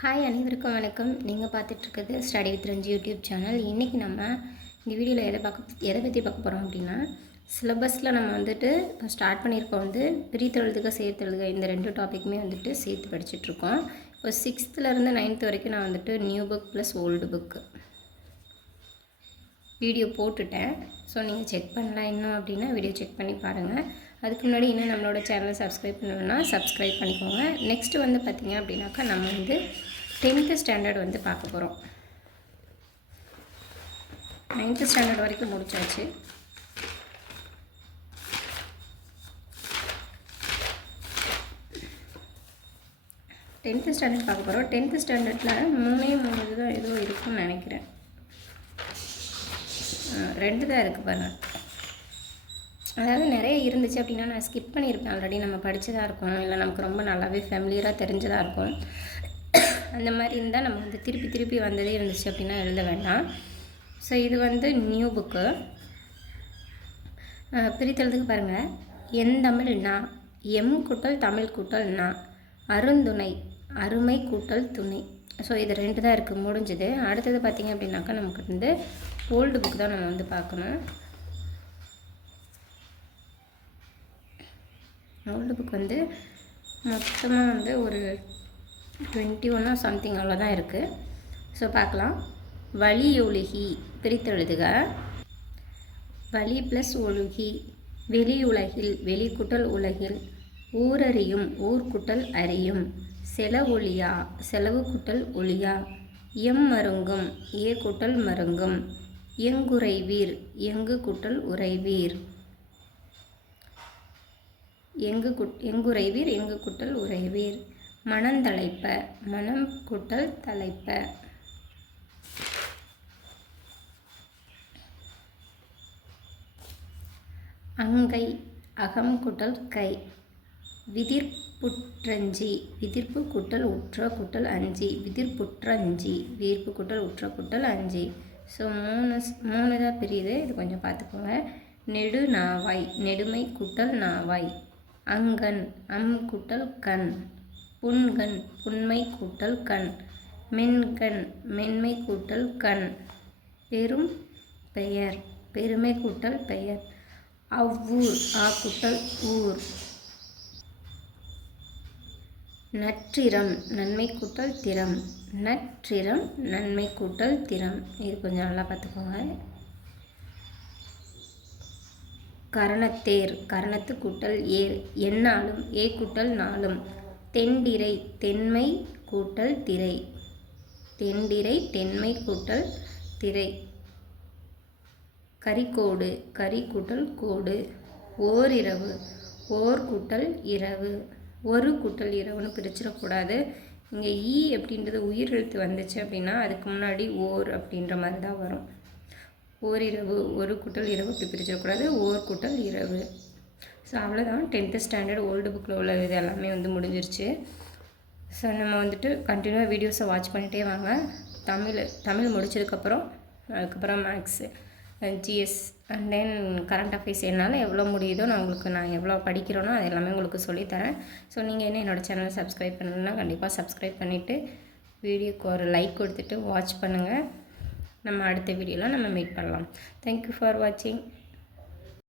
Hi அனைவருக்கும் வணக்கம். நீங்கள் பார்த்துட்ருக்கிறது study with Ranji YouTube channel. இன்றைக்கி நம்ம இந்த வீடியோவில் எதை பற்றி பார்க்க போகிறோம் அப்படின்னா, சிலபஸில் நம்ம வந்துட்டு இப்போ ஸ்டார்ட் பண்ணியிருக்கோம் பிரித்தெழுதுக சேர்த்தெழுதுக இந்த 2 டாப்பிக்குமே சேர்த்து படிச்சுட்ருக்கோம். இப்போ 6th-லேருந்து 9th வரைக்கும் நான் new book plus old book video போட்டுட்டேன். ஸோ நீங்கள் செக் பண்ணலாம் இன்னும் அப்படின்னா வீடியோ செக் பண்ணி பாருங்கள். அதுக்கு முன்னாடி இன்னும் நம்மளோட சேனலை சப்ஸ்கிரைப் பண்ணணுன்னா சப்ஸ்கிரைப் பண்ணிக்கோங்க. நெக்ஸ்ட்டு பார்த்திங்க அப்படின்னாக்கா நம்ம 10th ஸ்டாண்டர்ட் பார்க்க போகிறோம். 9th ஸ்டாண்டர்ட் வரைக்கும் முடிச்சாச்சு. டென்த்து ஸ்டாண்டர்ட் பார்க்க போகிறோம். 10th ஸ்டாண்டர்டில் 3 தான் ஏதோ இருக்குன்னு நினைக்கிறேன். 2 தான் இருக்குது பாருங்கள். அதாவது நிறைய இருந்துச்சு அப்படின்னா நான் ஸ்கிப் பண்ணியிருப்பேன். ஆல்ரெடி நம்ம படித்ததாக இருக்கும், இல்லை நமக்கு ரொம்ப நல்லாவே ஃபெமிலியராக தெரிஞ்சதாக இருக்கும். அந்த மாதிரி இருந்தால் நம்ம திருப்பி வந்ததே இருந்துச்சு அப்படின்னா எழுத வேண்டாம். ஸோ இது நியூ புக்கு. பிரித்தெழுதுக்கு பாருங்கள். எந்தமிழ் நா, எம் கூட்டல் தமிழ் கூட்டல் நா, அருந்துணை அருமை கூட்டல் துணை. ஸோ இது 2 தான் இருக்குது, முடிஞ்சுது. அடுத்தது பார்த்திங்க அப்படின்னாக்கா நமக்கு ஓல்டு புக் தான் நம்ம பார்க்கணும். ஓல்டு புக் மொத்தமாக ஒரு 21 சம்திங் அவ்வளோதான் இருக்குது. ஸோ பார்க்கலாம். வழி ஒழுகி பிரித்தெழுதுக. வழி ப்ளஸ் ஒழுகி. வெளியுலகில் வெளிக்குட்டல் உலகில். ஊரறியும் ஊர்குட்டல் அறியும். செலவொழியா செலவு குட்டல் ஒளியா. எம் மருங்கும் ஏ குட்டல் மருங்கும். எங்குறைவீர் எங்கு குட்டல் உறைவீர். எங்குறைவீர் எங்கு குட்டல் உறைவீர். மனந்தலைப்ப மனம் குட்டல் தலைப்ப. அங்கை அகம் குட்டல் கை. விதிர்ப்புற்றஞ்சி விதிர்ப்பு குட்டல் உற்ற குட்டல் அஞ்சி. விதிர்ப்புற்றஞ்சி வீர்ப்பு குட்டல் உற்ற குட்டல் அஞ்சி. ஸோ 3 தான் பிரியுது. இது கொஞ்சம் பார்த்துக்கோங்க. நெடு நாவாய் நெடுமை குட்டல் நாவாய். அங்கன் அம் குட்டல் கண். புன்கண் புன்மை கூட்டல் கண். மென்கண் மென்மை கூட்டல் கண். பெரும் பெயர் பெருமை கூட்டல் பெயர். அவ்வூர் ஆ குட்டல் ஊர். நற்றிரம் நன்மை கூட்டல் திறம். நற்றிரம் நன்மை கூட்டல் திறம். இது கொஞ்சம் நல்லா பார்த்துக்கோங்க. கரணத்தேர் கரணத்து கூட்டல் ஏர். எந்நாளும் ஏ கூட்டல் நாளும். தெண்டிரை தென்மை கூட்டல் திரை. தெண்டிரை தென்மை கூட்டல் திரை. கரிக்கோடு கரி கூட்டல் கோடு. ஓரிரவு ஓர் கூட்டல் இரவு. ஒரு கூட்டல் இரவுன்னு பிரிச்சிடக்கூடாது. இங்கே ஈ அப்படின்றது உயிர் எழுத்து வந்துச்சு அப்படின்னா அதுக்கு முன்னாடி ஓர் அப்படின்ற மாதிரி தான் வரும். ஓரிரவு ஒரு கூட்டல் இரவு இப்படி பிரிச்சிடக்கூடாது. ஓர் கூட்டல் இரவு. ஸோ அவ்வளோதான். 10th ஸ்டாண்டர்ட் ஓல்டு புக்கில் உள்ள இது எல்லாமே முடிஞ்சிருச்சு. ஸோ நம்ம கண்டினியூவாக வீடியோஸை வாட்ச் பண்ணிகிட்டே வாங்க. தமிழ் முடிச்சதுக்கப்புறம் அதுக்கப்புறம் maths, GS and then current affairs என்னால் எவ்வளோ முடியுதோ நான் எவ்வளோ படிக்கிறோனோ அது எல்லாமே உங்களுக்கு சொல்லித்தரேன். ஸோ நீங்கள் என்ன என்னோடய சேனலை சப்ஸ்கிரைப் பண்ணணுன்னா கண்டிப்பாக சப்ஸ்கிரைப் பண்ணிவிட்டு வீடியோக்கு ஒரு லைக் கொடுத்துட்டு வாட்ச் பண்ணுங்கள். நம்ம அடுத்த வீடியோவில் நம்ம மீட் பண்ணலாம். தேங்க்யூ ஃபார் வாட்சிங்.